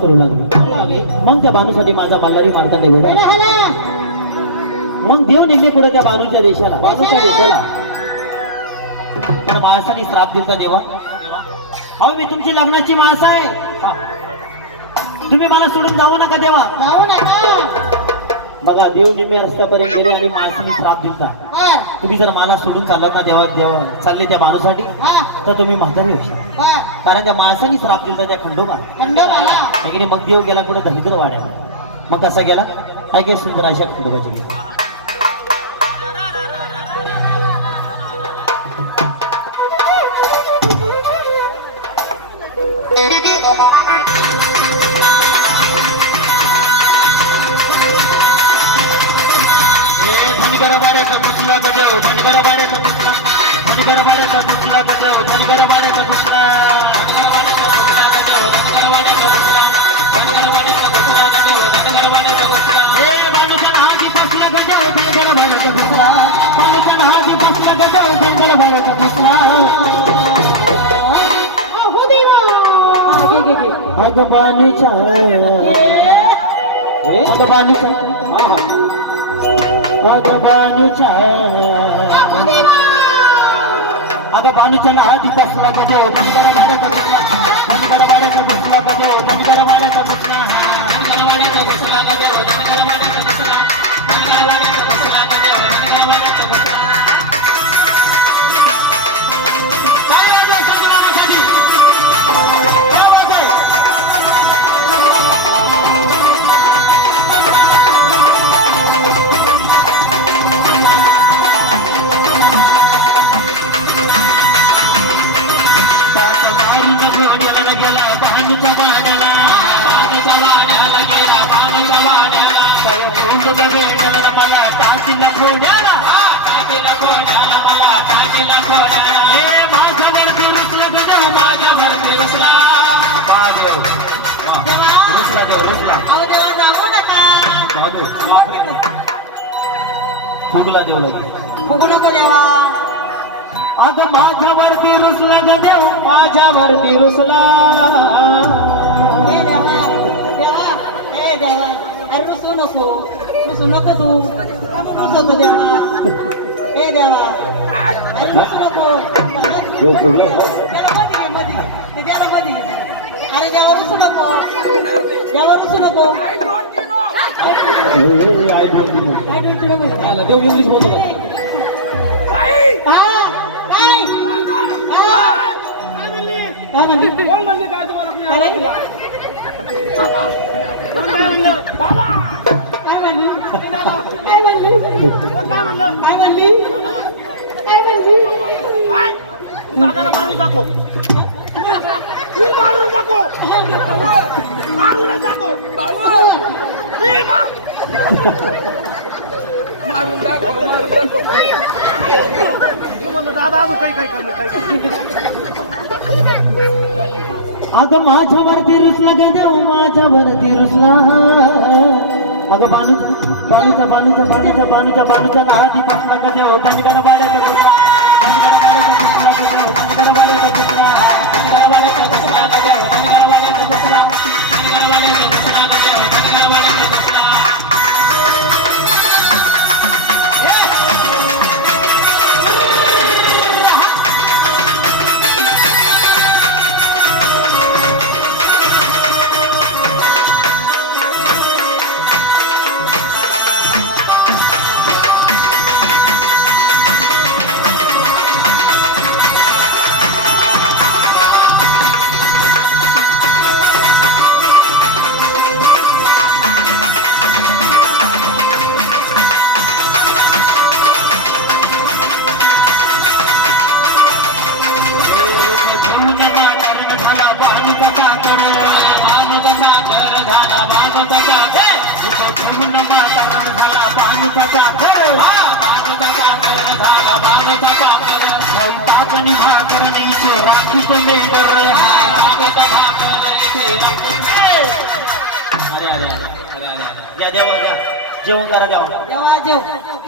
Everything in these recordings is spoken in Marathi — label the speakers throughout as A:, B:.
A: करू लागले. मग त्या बानूसाठी माझा मल्हारी मारता ठेवला
B: वेडा हा ना.
A: मग देव निघले पुढे त्या बानूच्या देशाला बानूच्या देशाला. पण माणसाने श्राप दिलता देवा. अहो मी तुमची लग्नाची माणसं आहे. तुम्ही मला सोडून जाऊ नका देवा.
B: जाऊ नका.
A: बघा देव निम्या रस्त्यापर्यंत गेले आणि माणसाने श्राप दिलता.
B: बर.
A: तुम्ही जर मला सोडून चाललात ना देवा देवा चालले त्या बानूसाठी
B: हा.
A: तर तुम्ही म्हातारी
B: बर.
A: कारण त्या माणसाने श्राप दिलता त्या खंडोबा
B: खंडोबाला.
A: इकडे मग देव गेला कुठं? धनगर वाड्या मग कसा गेला? ऐके सुंदर अशा खंडोबाची गेला. Thank you. बसला गदेव धनगरवाड्याचा कुठला माणूच्या नावाची बसला गदेव धनगरवाड्याचा कुठला
B: दुसरा देवा
A: अग बाणूच्या अग बाणूच्या अग बाणूच्या
B: हो देवा
A: आता बाणूच्या हाती. कसला कधी हो धनगरा वाड्याचा कुठला कधी हो धनगरा वाड्याचा वाड्याचा कधी कुठला धनगरा वाड्याचा टाकीला घोड्याला टाकीला घोड्याला मला टाकीला घोड्याला हे माझ्यावरती रुसलं गं माझ्यावरती रुसला महादेव
B: देवा.
A: रुसला देव रुसला
B: अहो देवा जाऊ नका.
A: महादेव फुगला देव
B: फुगू नको देवा.
A: अग माझ्यावरती रुसला ग देव. माझ्यावरती रुसला
B: ए देवा देवा ए देवा. अरे रुसू नको. नको तू. आम्ही रुसवतो देवा. ए देवा. अरे रुसू नको. त्याला मध्ये मध्ये. ते त्याला मध्ये. अरे देवा रुसू नको. देवा रुसू नको. काय डोक्यात नको.
A: देव इंग्लिश बोलतो?
B: हा काय? हा. काय म्हणली? काय म्हणली काय म्हणली काय म्हणली काय म्हणली
A: अगं माझ्यावरती रुसला ग देव माझ्यावरती रुसला. अगं बाणूच्या बाणूच्या बाणूच्या बाणूच्या बाणूच्या बाणूच्या नाहाती बसला ग देव कणकर बाड्याचा कुठला कणकर बाड्याचा कुठला ग देव कणकर कुठला कणकर बाड्याचा कुठला साखर बाणूचा साखर झाला बाणूचा साखर ठेवून म्हातारण झाला बाणूचा साखर बाणूचा साखर झाला बाणूचा साखर स्वयंपाकनी भाकर इथे राखीच मेंढर बाणूचा भाकर अरे अरे अरे अरे अरे अरे. द्या देवा द्या. जेवण करा द्यावा
B: देवा जेव.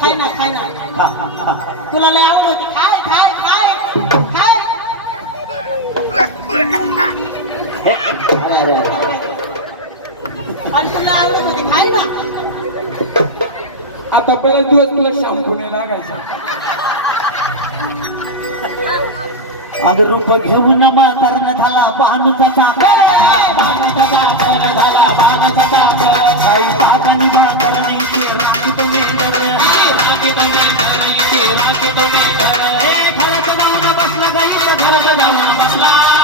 B: खाय ना खाय ना. तुला लय आवड होती. खाय खाय खाय.
C: आता पहिला दिवस तुला शॅम्पू नाही लागायचा.
A: अगं रूप घेऊन कर्ण झाला पानुचा चाकर पानाचा चाकर झाला पानाचा चाकर काकानी नाही राखीत मेंढर राखीत मेंढर राखीत मेंढर हे घरात जाऊन बसला घरी घरात जाऊन बसला.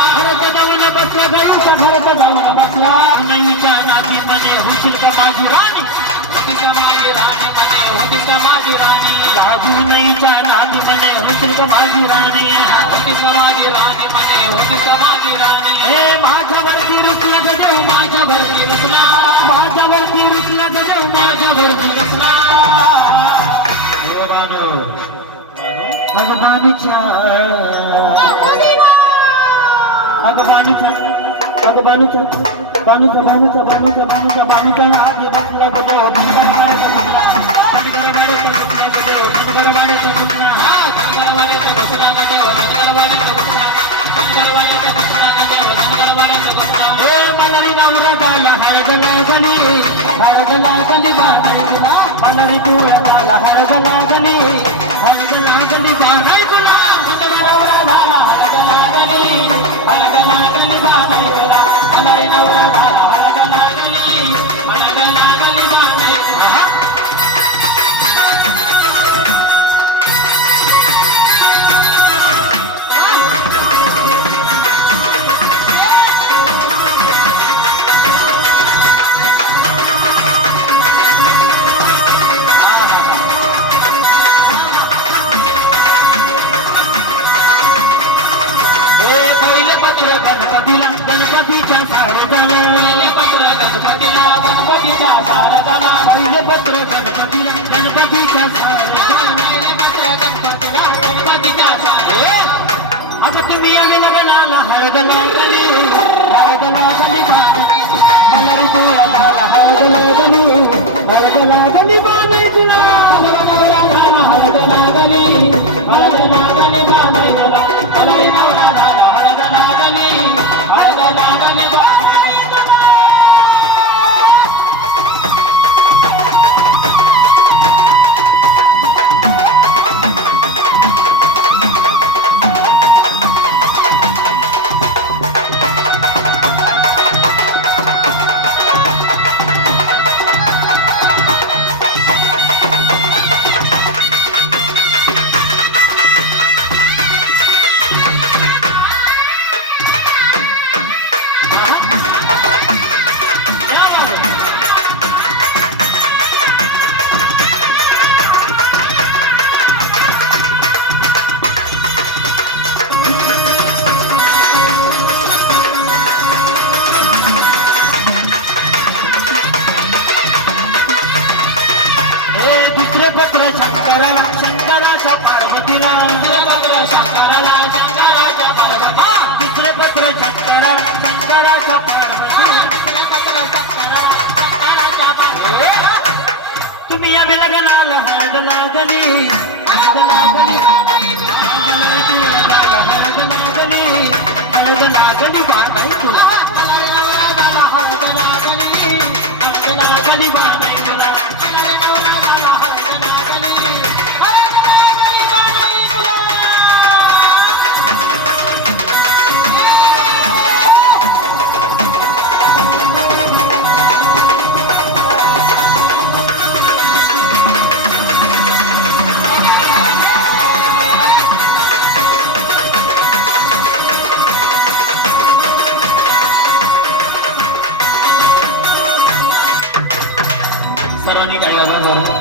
A: बसला गाईच्या घरात जाऊन बसला. नाईच्या नाती म्हणे होशील का माझी राणी? होती का माझी राणी म्हणे होती का माझी राणी? काकू नाईच्या नाती म्हणे होशील का माझी राणी? होती का माझी राणी म्हणे होती का माझी राणी? हे माझ्यावरती रुसला ग देव माझ्यावरती रुसला माझ्यावरती रुसला ग देव माझ्यावरती रुसला हे बानू अगं बानूच्या अगं बानूच्या अगं बानूच्या बानूच्या बानूच्या बानूच्या बानूच्या बानूच्या आधी बसला ग देव धनगर माड्याचा घुसला धनगर माड्याचा घुसला ग देव धनगर माड्याचा घुसला धनगर माड्याचा घुसला ग देव धनगर माड्याचा घुसला धनगर माड्याचा घुसला ग देव धनगर माड्याचा घुसला हे मलारी नवरा झाला हळद नागली हळद बाणाई तुला मलारी पिवळ्या झाला हळद बाणाई तुला नवरा झाला हळद नागली बाणाई तुला मलारी आता तुम्ही या लग्नाला हळद लागली हळद लागली बाण मलर डोळा झाला हळद लागली हळद लागली बाण तुला हळद लागली हळद लागली बाण तुला मलर नवरा शंकराला शंकराच्या पार्वतीला. दुसरे पत्र शंकराला शंकराच्या पार्वती दुसरे पत्र शंकरा शंकराच्या पार्वतीला. दुसरे पत्र शंकराला शंकराच्या पार्वती तुम्ही या लग्नाला हळद लागली हळद लागली हळद लागली हळद लागली तुला. हळद लागली हळद लागली बाणाई तुला. हळद लागली हळद लागली running, I am a